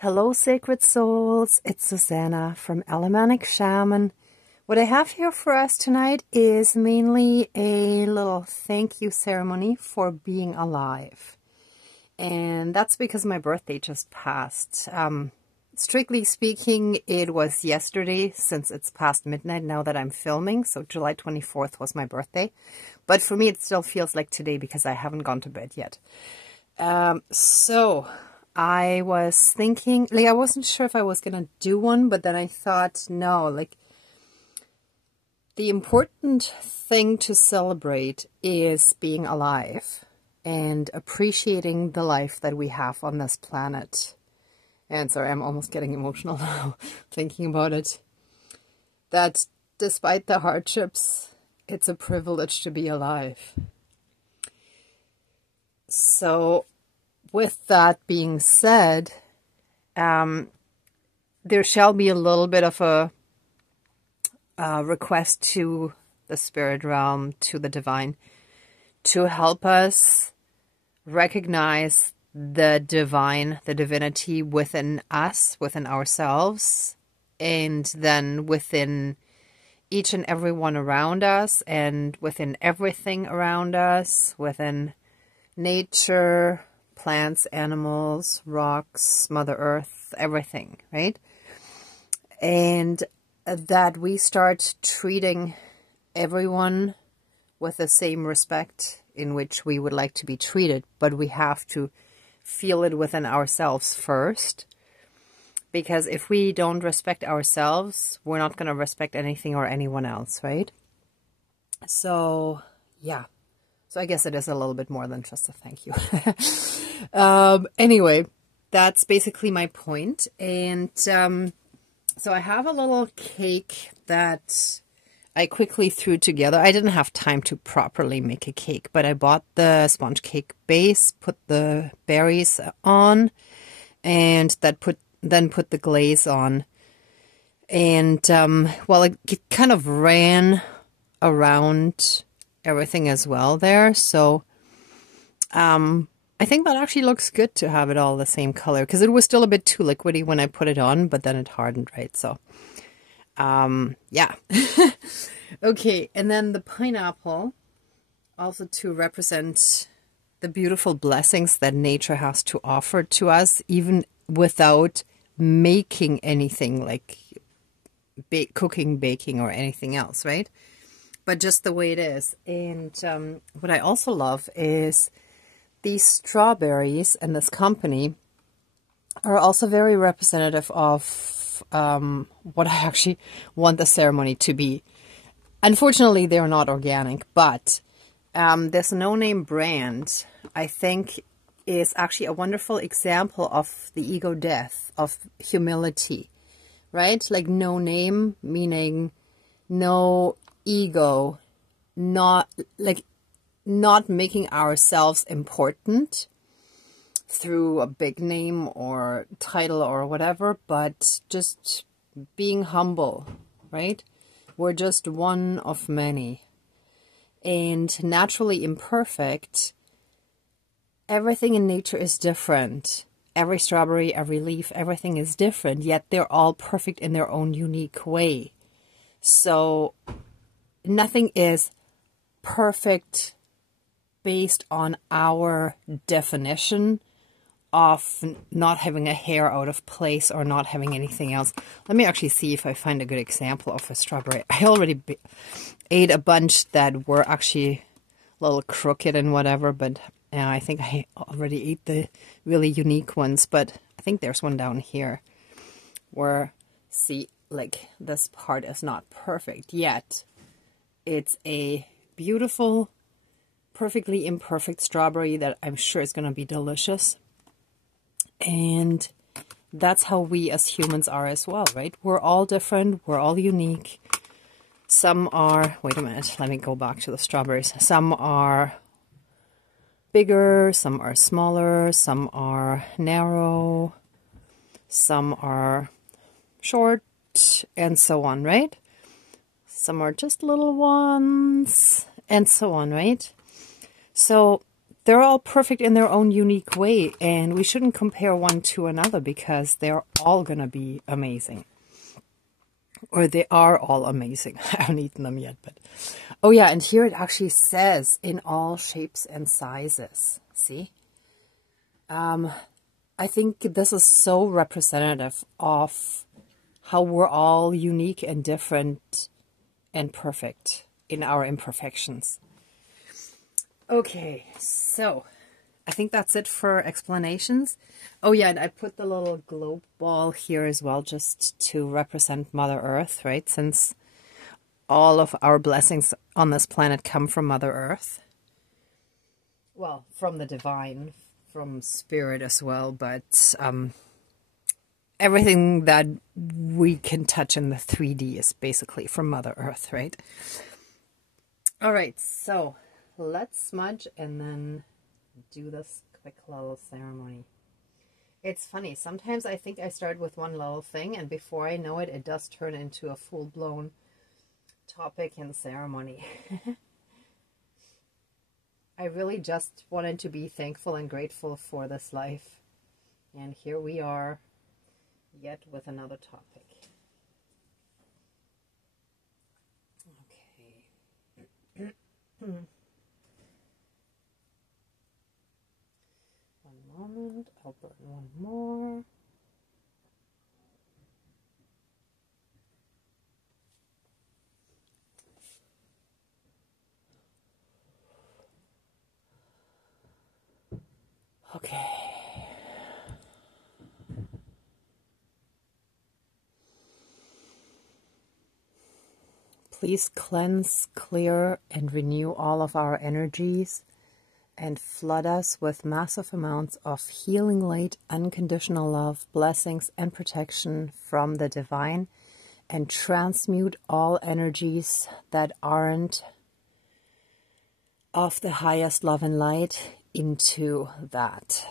Hello, sacred souls. It's Susanna from Alamanic Shaman. What I have here for us tonight is mainly a little thank you ceremony for being alive. And that's because my birthday just passed. Strictly speaking, it was yesterday since it's past midnight now that I'm filming. So July 24th was my birthday. But for me, it still feels like today because I haven't gone to bed yet. I was thinking, I wasn't sure if I was going to do one, but then I thought, no, the important thing to celebrate is being alive and appreciating the life that we have on this planet. And sorry, I'm almost getting emotional now thinking about it. That despite the hardships, it's a privilege to be alive. So, with that being said, there shall be a little bit of a request to the spirit realm, to the divine, to help us recognize the divine, the divinity within us, within ourselves, and then within each and every one around us, and within everything around us, within nature, plants, animals, rocks, Mother Earth, everything, right? And that we start treating everyone with the same respect in which we would like to be treated, but we have to feel it within ourselves first. Because if we don't respect ourselves, we're not going to respect anything or anyone else, right? So, yeah. So I guess it is a little bit more than just a thank you. Anyway, that's basically my point. And so I have a little cake that I quickly threw together. I didn't have time to properly make a cake, but I bought the sponge cake base, put the berries on, and then put the glaze on. And it kind of ran around everything as well there. So I think that actually looks good to have it all the same color, because it was still a bit too liquidy when I put it on, but then it hardened, right? So yeah. Okay, and then the pineapple, also to represent the beautiful blessings that nature has to offer to us, even without making anything like cooking, baking, or anything else, right? But just the way it is. And what I also love is these strawberries and this company are also very representative of what I actually want the ceremony to be. Unfortunately, they're not organic, but this no-name brand, I think, is actually a wonderful example of the ego death, of humility, right? Like no name, meaning no ego, not making ourselves important through a big name or title or whatever, but just being humble, right? We're just one of many. And naturally imperfect, everything in nature is different. Every strawberry, every leaf, everything is different, yet they're all perfect in their own unique way. So nothing is perfect based on our definition of not having a hair out of place or not having anything else. Let me actually see if I find a good example of a strawberry. I already ate a bunch that were actually a little crooked and whatever, but I think I already ate the really unique ones. But I think there's one down here where, see, like this part is not perfect yet. It's a beautiful, perfectly imperfect strawberry that I'm sure is going to be delicious. And that's how we as humans are as well, right? We're all different. We're all unique. Some are, wait a minute, let me go back to the strawberries. Some are bigger, some are smaller, some are narrow, some are short, and so on, right? Some are just little ones, and so on, right? So they're all perfect in their own unique way, and we shouldn't compare one to another because they're all going to be amazing. Or they are all amazing. I haven't eaten them yet, but... Oh yeah, and here it actually says in all shapes and sizes. See? I think this is so representative of how we're all unique and different and perfect in our imperfections. Okay, so I think that's it for explanations. Oh yeah, and I put the little globe ball here as well, just to represent Mother Earth, right? Since all of our blessings on this planet come from Mother Earth. Well, from the divine, from spirit as well, but everything that we can touch in the 3D is basically from Mother Earth, right? All right, so let's smudge and then do this quick little ceremony. It's funny, sometimes I think I start with one little thing, and before I know it, it does turn into a full-blown topic and ceremony. I really just wanted to be thankful and grateful for this life. And here we are, yet with another topic. Okay. One moment, I'll burn one more. Okay. Please cleanse, clear, and renew all of our energies and flood us with massive amounts of healing light, unconditional love, blessings, and protection from the divine, and transmute all energies that aren't of the highest love and light into that.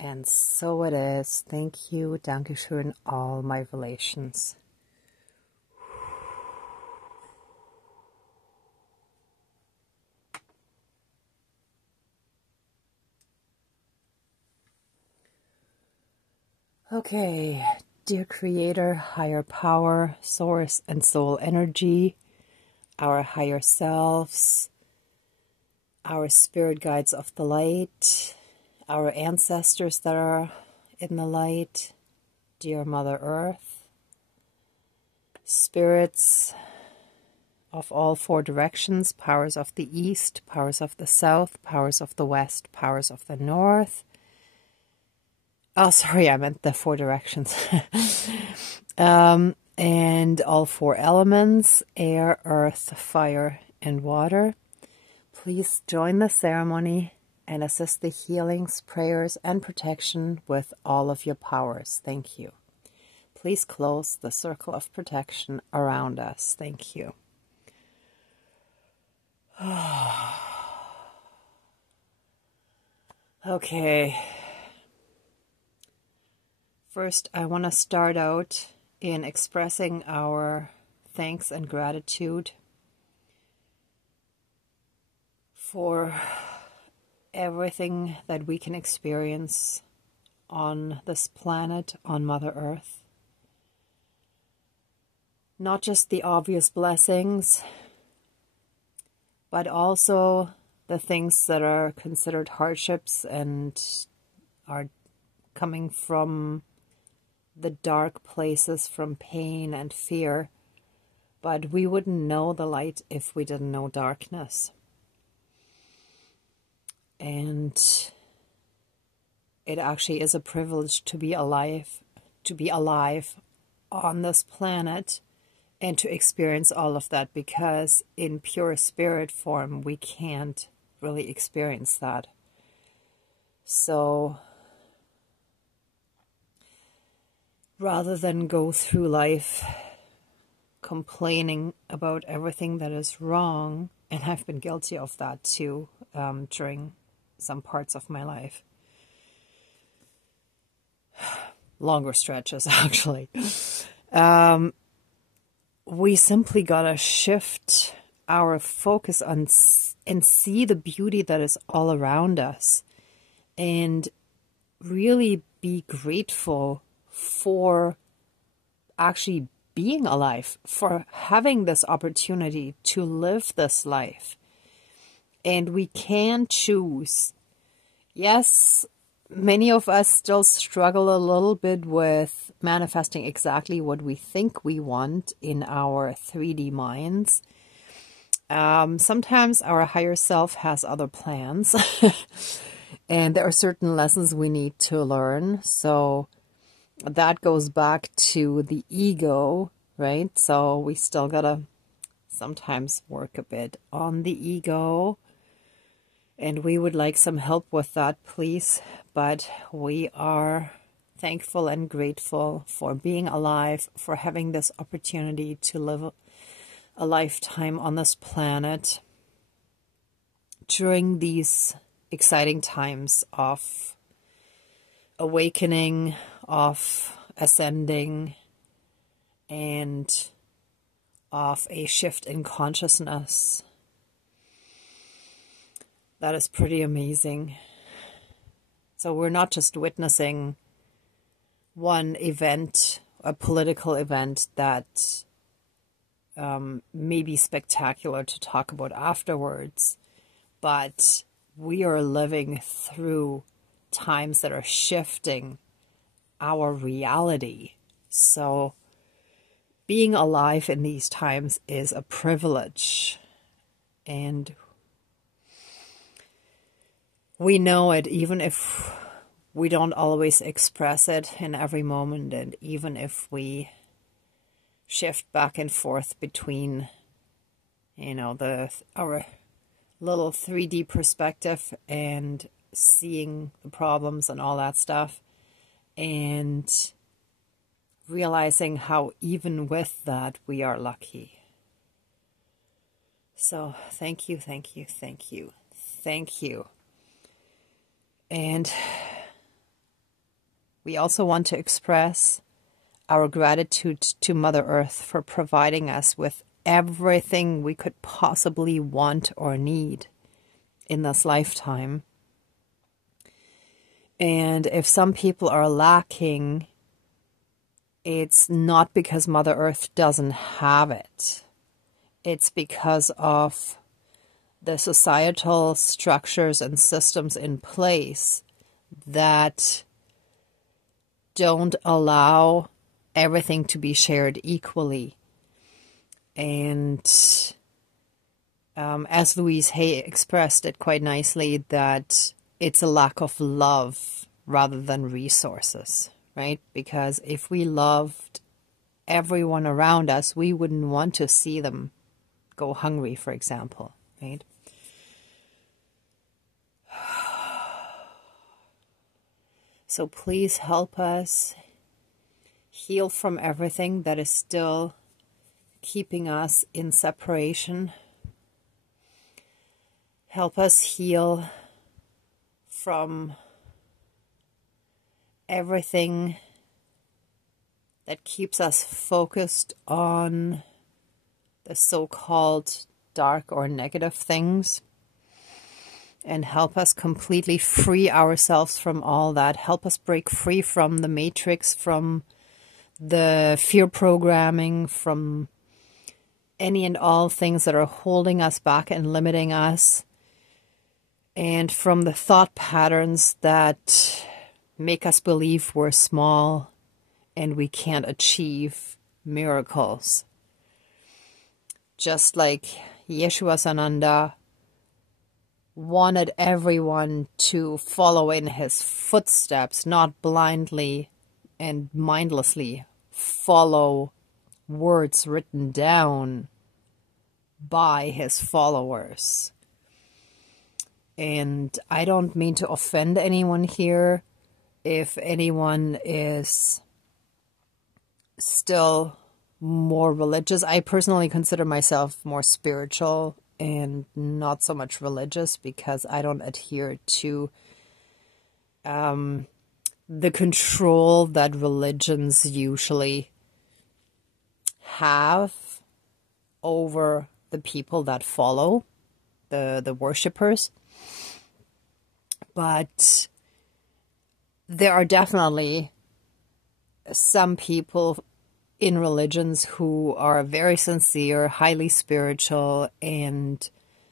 And so it is. Thank you. Dankeschön, all my relations. Okay, dear Creator, higher power, source, and soul energy, our higher selves, our spirit guides of the light, our ancestors that are in the light, dear Mother Earth, spirits of all four directions, powers of the east, powers of the south, powers of the west, powers of the north. Oh, sorry, I meant the four directions. And all four elements, air, earth, fire, and water. Please join the ceremony and assist the healings, prayers, and protection with all of your powers. Thank you. Please close the circle of protection around us. Thank you. Okay. First, I want to start out in expressing our thanks and gratitude for everything that we can experience on this planet, on Mother Earth. Not just the obvious blessings, but also the things that are considered hardships and are coming from the dark places, from pain and fear. But we wouldn't know the light if we didn't know darkness. And it actually is a privilege to be alive on this planet and to experience all of that, because in pure spirit form we can't really experience that. So rather than go through life complaining about everything that is wrong, and I've been guilty of that too during some parts of my life, longer stretches actually, we simply gotta shift our focus on and see the beauty that is all around us, and really be grateful for actually being alive, for having this opportunity to live this life. And we can choose. Yes, many of us still struggle a little bit with manifesting exactly what we think we want in our 3D minds. Sometimes our higher self has other plans, and there are certain lessons we need to learn. So that goes back to the ego, right? So we still gotta sometimes work a bit on the ego. And we would like some help with that, please. But we are thankful and grateful for being alive, for having this opportunity to live a lifetime on this planet during these exciting times of awakening, of ascending, and of a shift in consciousness. That is pretty amazing. So we're not just witnessing one event, a political event that may be spectacular to talk about afterwards, but we are living through times that are shifting our reality. So being alive in these times is a privilege, and we know it even if we don't always express it in every moment, and even if we shift back and forth between, our little 3D perspective and seeing the problems and all that stuff, and realizing how even with that we are lucky. So thank you, thank you, thank you, thank you. And we also want to express our gratitude to Mother Earth for providing us with everything we could possibly want or need in this lifetime. And if some people are lacking, it's not because Mother Earth doesn't have it. It's because of the societal structures and systems in place that don't allow everything to be shared equally. And as Louise Hay expressed it quite nicely, that it's a lack of love rather than resources, right? Because if we loved everyone around us, we wouldn't want to see them go hungry, for example, right? So please help us heal from everything that is still keeping us in separation. Help us heal from everything that keeps us focused on the so-called dark or negative things. And help us completely free ourselves from all that. Help us break free from the matrix, from the fear programming, from any and all things that are holding us back and limiting us, and from the thought patterns that make us believe we're small and we can't achieve miracles. Just like Yeshua Sananda wanted everyone to follow in his footsteps, not blindly and mindlessly follow words written down by his followers. And I don't mean to offend anyone here. If anyone is still more religious, I personally consider myself more spiritual and not so much religious, because I don't adhere to the control that religions usually have over the people that follow, the worshippers. But there are definitely some people in religions who are very sincere, highly spiritual, and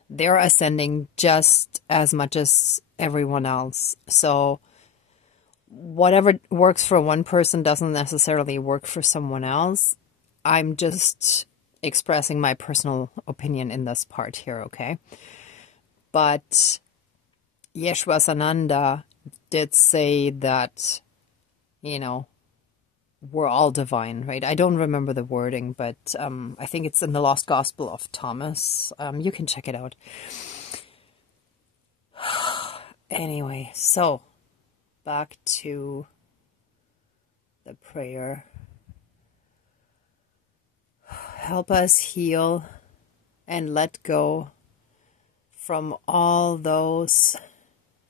they're ascending just as much as everyone else. So whatever works for one person doesn't necessarily work for someone else. I'm just expressing my personal opinion in this part here, okay? But Yeshua did say that, you know, we're all divine, right? I don't remember the wording, but I think it's in the Lost Gospel of Thomas. You can check it out. Anyway, so back to the prayer. Help us heal and let go from all those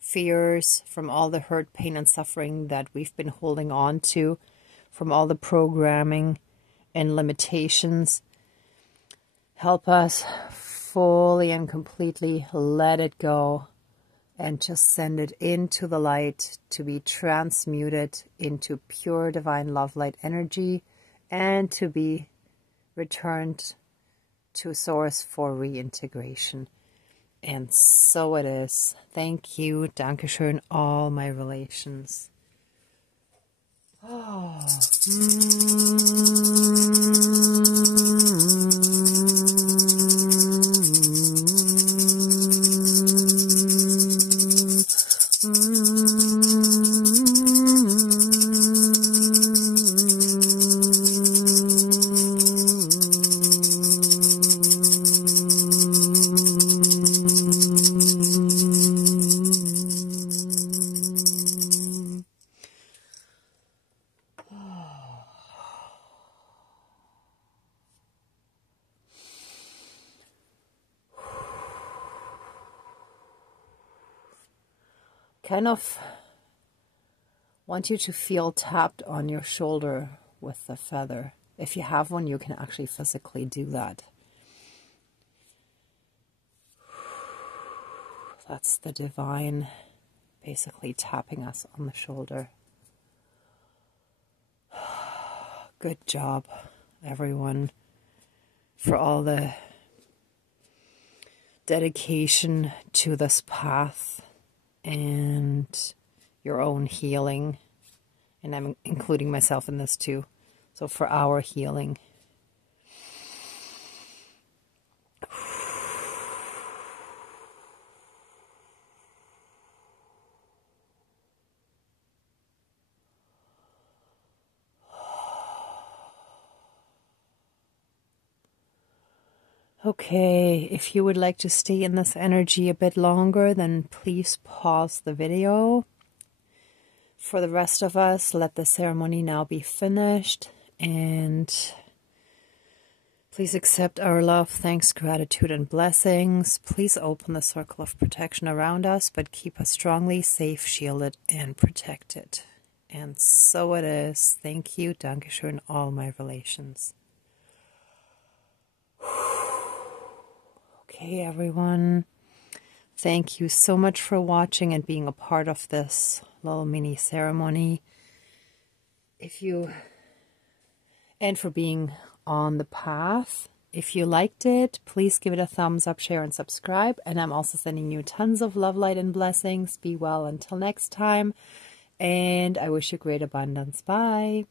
fears, from all the hurt, pain, and suffering that we've been holding on to, from all the programming and limitations. Help us fully and completely let it go and just send it into the light to be transmuted into pure divine love light energy and to be returned to source for reintegration. And so it is. Thank you. Dankeschön, all my relations. Oh. Kind of want you to feel tapped on your shoulder with the feather. If you have one, you can actually physically do that. That's the divine basically tapping us on the shoulder. Good job, everyone, for all the dedication to this path and your own healing. And I'm including myself in this too. So for our healing. Okay, if you would like to stay in this energy a bit longer, then please pause the video. For the rest of us, let the ceremony now be finished, and please accept our love, thanks, gratitude, and blessings. Please open the circle of protection around us, but keep us strongly safe, shielded, and protected. And so it is. Thank you, Dankeschön, all my relations. Okay, everyone. Thank you so much for watching and being a part of this little mini ceremony. And for being on the path. If you liked it, please give it a thumbs up, share, and subscribe. And I'm also sending you tons of love, light, and blessings. Be well until next time. And I wish you great abundance. Bye.